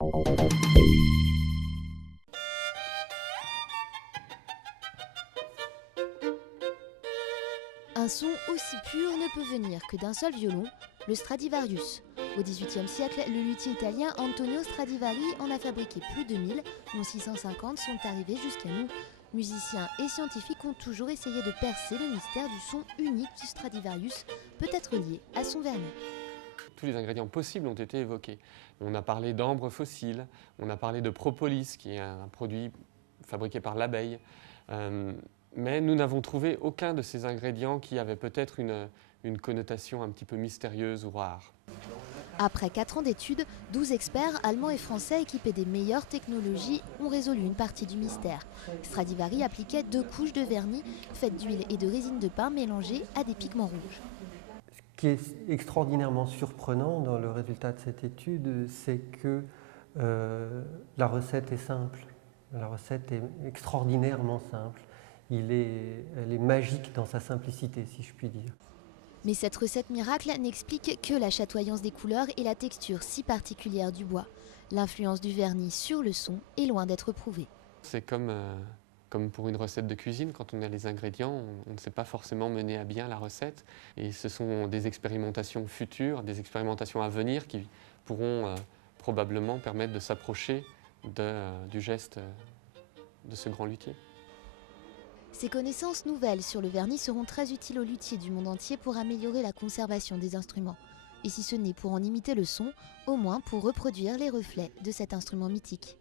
Un son aussi pur ne peut venir que d'un seul violon, le Stradivarius. Au XVIIIe siècle, le luthier italien Antonio Stradivari en a fabriqué plus de 1000, dont 650 sont arrivés jusqu'à nous. Musiciens et scientifiques ont toujours essayé de percer le mystère du son unique du Stradivarius, peut-être lié à son vernis. Tous les ingrédients possibles ont été évoqués. On a parlé d'ambre fossile, on a parlé de propolis, qui est un produit fabriqué par l'abeille. Mais nous n'avons trouvé aucun de ces ingrédients qui avait peut-être une connotation un petit peu mystérieuse ou rare. Après 4 ans d'études, 12 experts allemands et français équipés des meilleures technologies ont résolu une partie du mystère. Stradivari appliquait 2 couches de vernis faites d'huile et de résine de pin mélangées à des pigments rouges. Ce qui est extraordinairement surprenant dans le résultat de cette étude, c'est que la recette est simple. La recette est extraordinairement simple. Elle est magique dans sa simplicité, si je puis dire. Mais cette recette miracle n'explique que la chatoyance des couleurs et la texture si particulière du bois. L'influence du vernis sur le son est loin d'être prouvée. C'est comme pour une recette de cuisine, quand on a les ingrédients, on ne sait pas forcément mener à bien la recette. Et ce sont des expérimentations futures, des expérimentations à venir qui pourront probablement permettre de s'approcher du geste de ce grand luthier. Ces connaissances nouvelles sur le vernis seront très utiles aux luthiers du monde entier pour améliorer la conservation des instruments. Et si ce n'est pour en imiter le son, au moins pour reproduire les reflets de cet instrument mythique.